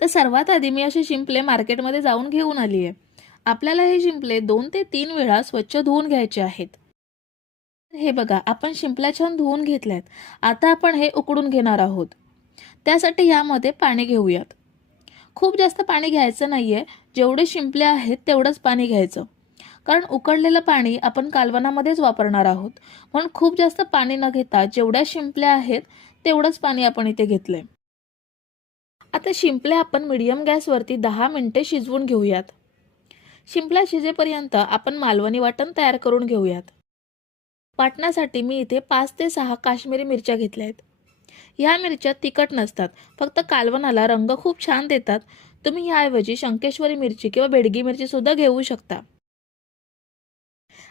तर सर्वात आधी मी असे शिंपले मार्केटमध्ये जाऊन घेऊन आली आहे। आपल्याला हे शिंपले 2 ते 3 वेळा स्वच्छ धुवून घ्यायचे आहेत। हे बघा, आपण शिंपल्या छान धुवून घेतल्यात। आता आपण हे उकडून घेणार आहोत। त्यासाठी यामध्ये पाणी घेऊयात। खूप जास्त पाणी घ्यायचं नाहीये, जेवढे शिंपले आहेत तेवढंच पाणी घ्यायचं। कारण उकडलेलं पाणी आपण कालवणामध्येच वापरणार आहोत, म्हणून खूप जास्त पाणी न घेता जेवढ्या शिंपल्या आहेत तेवढंच पाणी आपण इथे घेतलंय। आता शिंपल्या आपण मीडियम गॅसवरती 10 मिनिटे शिजवून घेऊयात। शिंपल्या शिजेपर्यंत आपण मालवणी वाटण तयार करून घेऊयात। वाटणासाठी मी इथे 5 ते 6 काश्मीरी मिरच्या घेतल्या आहेत। ह्या मिरच्या तिखट नसतात, फक्त कालवणाला रंग खूप छान देतात। तुम्ही ह्याऐवजी शंकेश्वरी मिरची किंवा बेडगी मिरची सुद्धा घेऊ शकता।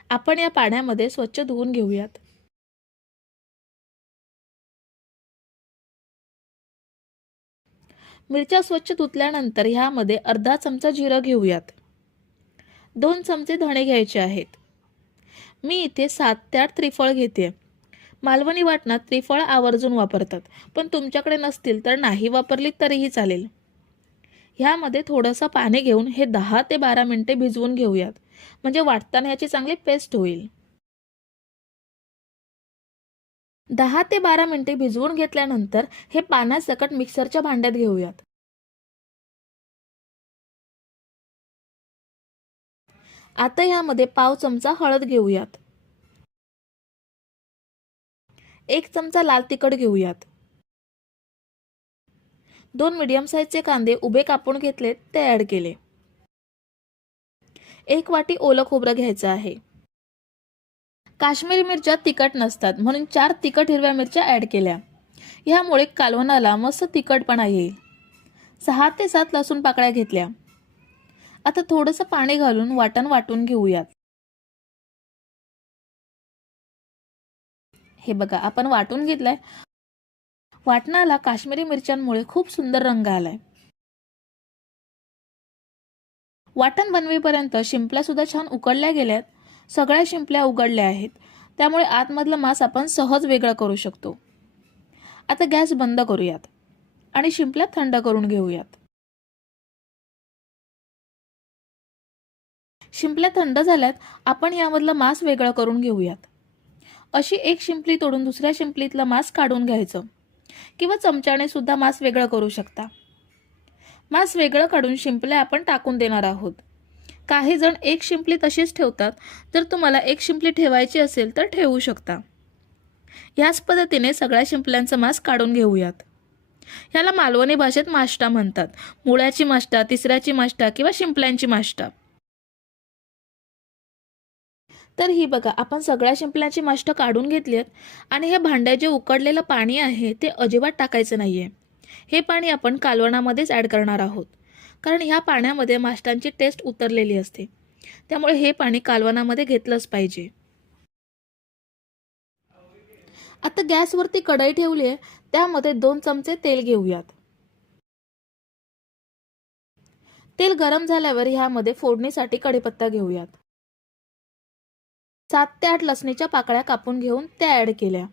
आपण या पाण्यामध्ये स्वच्छ धुवून घेऊयात। मिरच्या स्वच्छ धुतल्यानंतर ह्यामध्ये अर्धा चमचा जिरं घेऊयात। 2 चमचे धणे घ्यायचे आहेत। मी इथे 7 ते 8 त्रिफळ घेते। मालवणी वाटणात त्रिफळ आवर्जून वापरतात, पण तुमच्याकडे नसतील तर नाही वापरली तरीही चालेल। ह्यामध्ये थोडंसं पाणी घेऊन हे 10 ते 12 मिनिटे भिजवून घेऊयात, म्हणजे वाटताना याची चांगली पेस्ट होईल। 10 ते 12 मिनिटे भिजवून घेतल्यानंतर हे पाण्यासकट मिक्सरच्या भांड्यात घेऊयात। आता यामध्ये पाव चमचा हळद घेऊयात। 1 चमचा लाल तिखट घेऊयात। 2 मीडियम साईजचे कांदे उभे कापून घेतले ते ऍड केले। 1 वाटी ओलं खोबरं घ्यायचं आहे। काश्मीरी मिरच्या तिखट नसतात, म्हणून 4 तिखट हिरव्या मिरच्या ऍड केल्या। यामुळे कालवणाला मस्त तिखटपणा येईल। 6 ते 7 लसूण पाकळ्या घेतल्या। आता थोडंसं पाणी घालून वाटण वाटून घेऊयात। हे बघा, आपण वाटून घेतलंय। वाटणाला काश्मीरी मिरच्यांमुळे खूप सुंदर रंग आलाय। वाटण बनवेपर्यंत शिंपल्या सुद्धा छान उकडल्या गेल्यात। सगळ्या शिंपल्या उघडल्या आहेत, त्यामुळे आतमधला मांस आपण सहज वेगळा करू शकतो। आता गॅस बंद करूयात आणि शिंपल्या थंड करून घेऊयात। शिंपल्या थंड झाल्यात, आपण यामधलं मांस वेगळं करून घेऊयात। अशी एक शिंपली तोडून दुसऱ्या शिंपलीतलं मांस काढून घ्यायचं, किंवा चमच्याने सुद्धा मांस वेगळं करू शकता। मांस वेगळं काढून शिंपल्या आपण टाकून देणार आहोत। काही जण एक शिंपली तशीच ठेवतात, जर तुम्हाला एक शिंपली ठेवायची असेल तर ठेवू शकता। याच पद्धतीने सगळ्या शिंपल्यांचं मांस काढून घेऊयात। याला मालवणी भाषेत माष्टा म्हणतात। मुळ्याची माष्टा, तिसऱ्याची माष्टा किंवा शिंपल्यांची माष्टा। तर ही बघा, आपण सगळ्या शिंपल्यांची माष्टा काढून घेतली आहेत आणि हे भांड्यात जे उकडलेलं पाणी आहे ते अजिबात टाकायचं नाहीये। हे पाणी आपण कालवणामध्येच ऍड करणार आहोत, कारण ह्या पाण्यामध्ये माष्टांची टेस्ट उतरलेली असते, त्यामुळे हे पाणी कालवणामध्ये घेतलंच पाहिजे। आता गॅसवरती कढई ठेवली आहे, त्यामध्ये 2 चमचे तेल घेऊयात। तेल गरम झाल्यावर ह्यामध्ये फोडणीसाठी कढीपत्ता घेऊयात। 7 ते 8 लसणीच्या पाकळ्या कापून घेऊन त्या ऍड केल्या।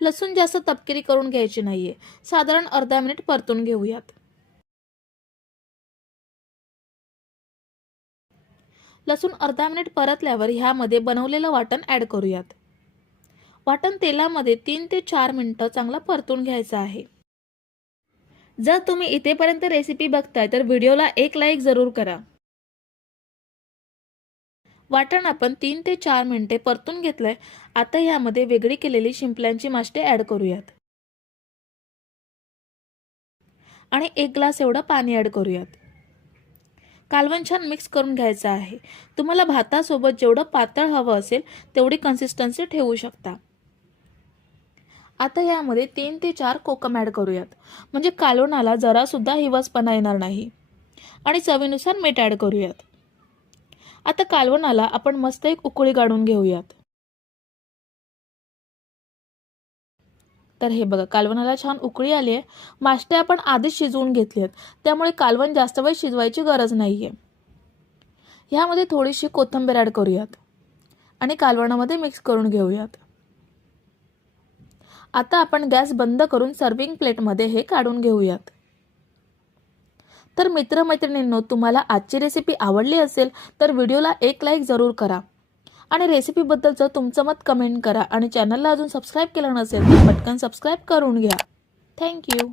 लसूण जास्त तपकिरी करून घ्यायची नाहीये, साधारण अर्धा मिनिट परतून घेऊयात। लसूण अर्धा मिनिट परतल्यावर ह्यामध्ये बनवलेलं वाटण ऍड करूयात। वाटण तेलामध्ये 3 ते 4 मिनिटं चांगलं परतून घ्यायचं आहे। जर तुम्ही इथेपर्यंत रेसिपी बघताय तर व्हिडिओला एक लाईक जरूर करा। वाटण आपण 3 ते 4 मिनिटे परतून घेतलंय। आता यामध्ये वेगळी केलेली शिंपल्यांची माष्टे ऍड करूयात आणि 1 ग्लास एवढं पाणी ऍड करूयात। कालवण छान मिक्स करून घ्यायचं आहे। तुम्हाला भातासोबत जेवढं पातळ हवं असेल तेवढी कन्सिस्टन्सी ठेवू शकता। आता यामध्ये 3 ते 4 कोकम ऍड करूयात, म्हणजे कालवणाला जरा सुद्धा हिवसपणा येणार नाही। आणि चवीनुसार मीठ ऍड करूयात। आता कालवणाला आपण मस्त एक उकळी काढून घेऊयात। तर हे बघा, कालवणाला छान उकळी आली आहे। माष्टे आपण आधीच शिजवून घेतली आहेत, त्यामुळे कालवण जास्त वेळ शिजवायची गरज नाहीये। ह्यामध्ये थोडीशी कोथिंबीर ऍड करूयात आणि कालवणामध्ये मिक्स करून घेऊयात। आता आपण गॅस बंद करून सर्विंग प्लेटमध्ये हे काढून घेऊयात। तर मित्रमैत्रिणींनो, तुम्हाला आजची रेसिपी आवडली असेल तर व्हिडिओला एक लाईक जरूर करा आणि रेसिपीबद्दलचं तुमचं मत कमेंट करा आणि चॅनलला अजून सबस्क्राईब केलं नसेल तर पटकन सबस्क्राईब करून घ्या. थँक्यू.